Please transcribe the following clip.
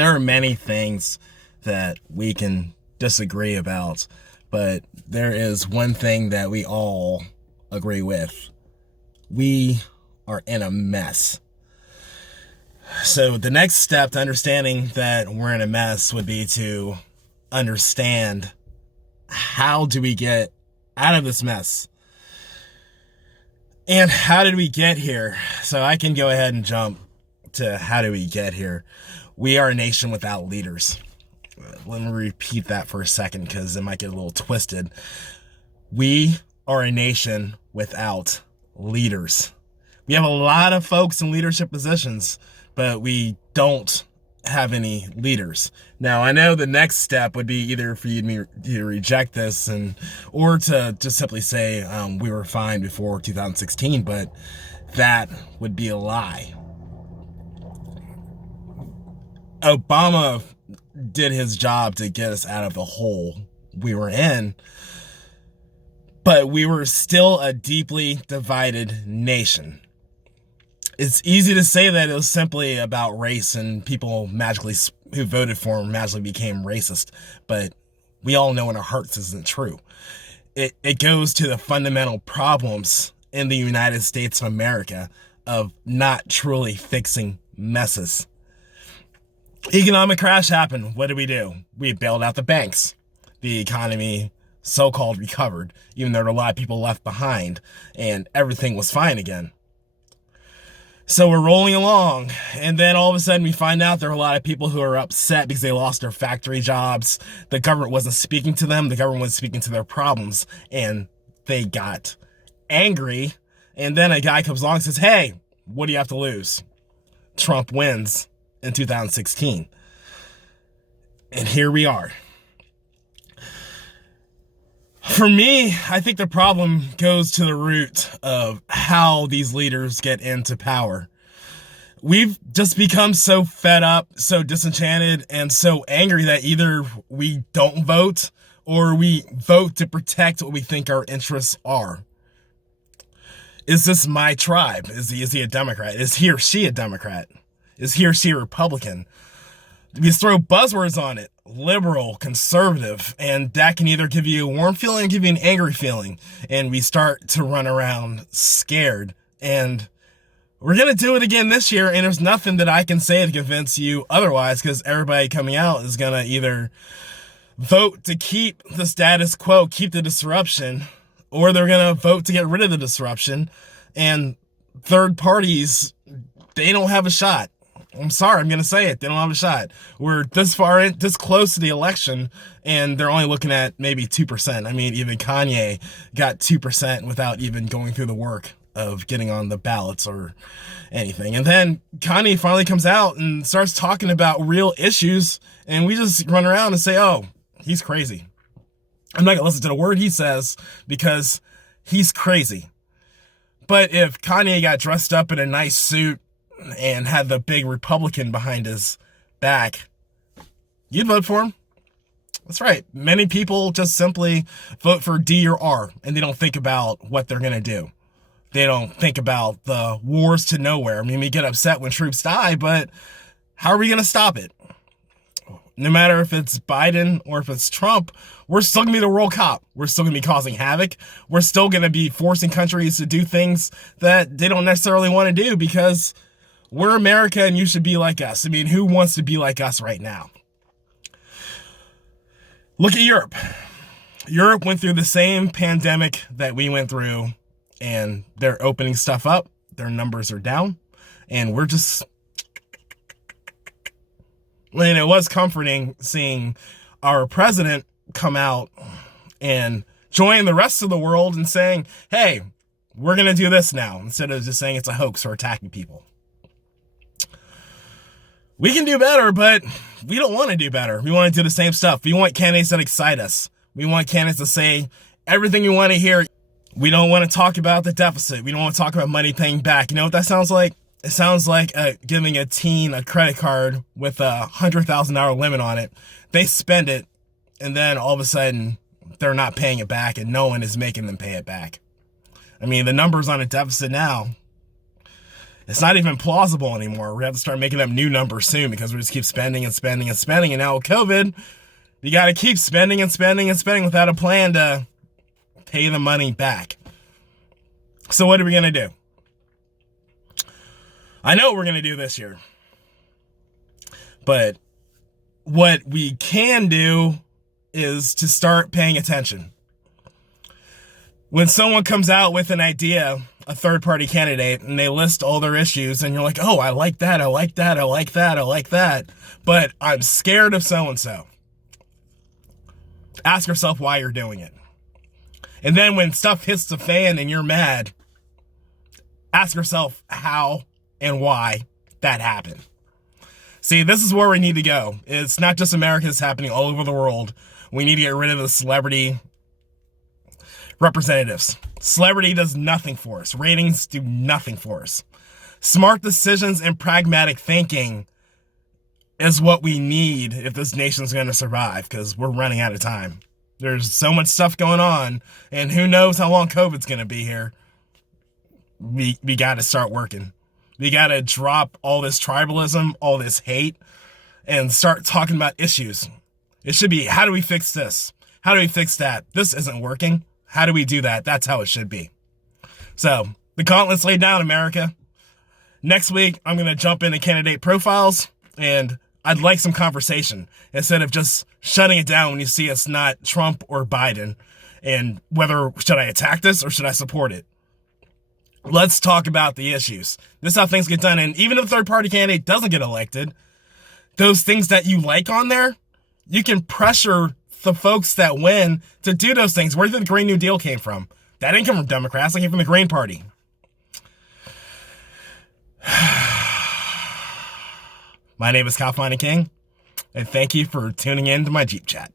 There are many things that we can disagree about, but there is one thing that we all agree with. We are in a mess. So the next step to understanding that we're in a mess would be to understand, how do we get out of this mess? And how did we get here? So I can go ahead and jump to how do we get here. We are a nation without leaders. Let me repeat that for a second because it might get a little twisted. We are a nation without leaders. We have a lot of folks in leadership positions, but we don't have any leaders. Now, I know the next step would be either for you to reject this or to just simply say we were fine before 2016, but that would be a lie. Obama did his job to get us out of the hole we were in, but we were still a deeply divided nation. It's easy to say that it was simply about race and people magically who voted for him magically became racist, but we all know in our hearts this isn't true. It goes to the fundamental problems in the United States of America of not truly fixing messes. Economic crash happened. What did we do? We bailed out the banks. The economy so-called recovered, even though there were a lot of people left behind, and everything was fine again. So we're rolling along, and then all of a sudden we find out there are a lot of people who are upset because they lost their factory jobs. The government wasn't speaking to them. The government was speaking to their problems, and they got angry. And then a guy comes along and says, hey, what do you have to lose? Trump wins in 2016. And here we are. For me, I think the problem goes to the root of how these leaders get into power. We've just become so fed up, so disenchanted, and so angry that either we don't vote or we vote to protect what we think our interests are. Is this my tribe? Is he a Democrat? Is he or she a Democrat? Is he or she a Republican? We throw buzzwords on it. Liberal, conservative, and that can either give you a warm feeling or give you an angry feeling. And we start to run around scared. And we're going to do it again this year, and there's nothing that I can say to convince you otherwise, because everybody coming out is going to either vote to keep the status quo, keep the disruption, or they're going to vote to get rid of the disruption. And third parties, they don't have a shot. I'm sorry, I'm going to say it. They don't have a shot. We're this far in, this close to the election, and they're only looking at maybe 2%. I mean, even Kanye got 2% without even going through the work of getting on the ballots or anything. And then Kanye finally comes out and starts talking about real issues, and we just run around and say, oh, he's crazy. I'm not going to listen to the word he says because he's crazy. But if Kanye got dressed up in a nice suit and had the big Republican behind his back, you'd vote for him. That's right. Many people just simply vote for D or R, and they don't think about what they're going to do. They don't think about the wars to nowhere. I mean, we get upset when troops die, but how are we going to stop it? No matter if it's Biden or if it's Trump, we're still going to be the world cop. We're still going to be causing havoc. We're still going to be forcing countries to do things that they don't necessarily want to do because we're America and you should be like us. I mean, who wants to be like us right now? Look at Europe. Europe went through the same pandemic that we went through, and they're opening stuff up. Their numbers are down, and we're just... And it was comforting seeing our president come out and join the rest of the world and saying, hey, we're going to do this now, instead of just saying it's a hoax or attacking people. We can do better, but we don't want to do better. We want to do the same stuff. We want candidates that excite us. We want candidates to say everything we want to hear. We don't want to talk about the deficit. We don't want to talk about money paying back. You know what that sounds like? It sounds like giving a teen a credit card with a $100,000 limit on it. They spend it, and then all of a sudden, they're not paying it back, and no one is making them pay it back. I mean, the numbers on a deficit now, It's not even plausible anymore. We have to start making up new numbers soon because we just keep spending and spending and spending. And now with COVID, you got to keep spending and spending and spending without a plan to pay the money back. So what are we going to do? I know what we're going to do this year. But what we can do is to start paying attention. When someone comes out with an idea, a third-party candidate, and they list all their issues, and you're like, oh, I like that, I like that, I like that, I like that, but I'm scared of so-and-so. Ask yourself why you're doing it. And then when stuff hits the fan and you're mad, ask yourself how and why that happened. See, this is where we need to go. It's not just America, it's happening all over the world. We need to get rid of the celebrity representatives. Celebrity does nothing for us. Ratings do nothing for us. Smart decisions and pragmatic thinking is what we need if this nation's going to survive, because we're running out of time. There's so much stuff going on, and who knows how long COVID's going to be here. We got to start working. We got to drop all this tribalism, all this hate, and start talking about issues. It should be, how do we fix this? How do we fix that? This isn't working. How do we do that? That's how it should be. So, the gauntlet's laid down, America. Next week, I'm going to jump into candidate profiles, and I'd like some conversation instead of just shutting it down when you see it's not Trump or Biden, and whether should I attack this or should I support it. Let's talk about the issues. This is how things get done, and even if a third-party candidate doesn't get elected, those things that you like on there, you can pressure the folks that win to do those things. Where did the Green New Deal came from? That didn't come from Democrats. It came from the Green Party. My name is Kyle Finding King, and thank you for tuning in to my Jeep Chat.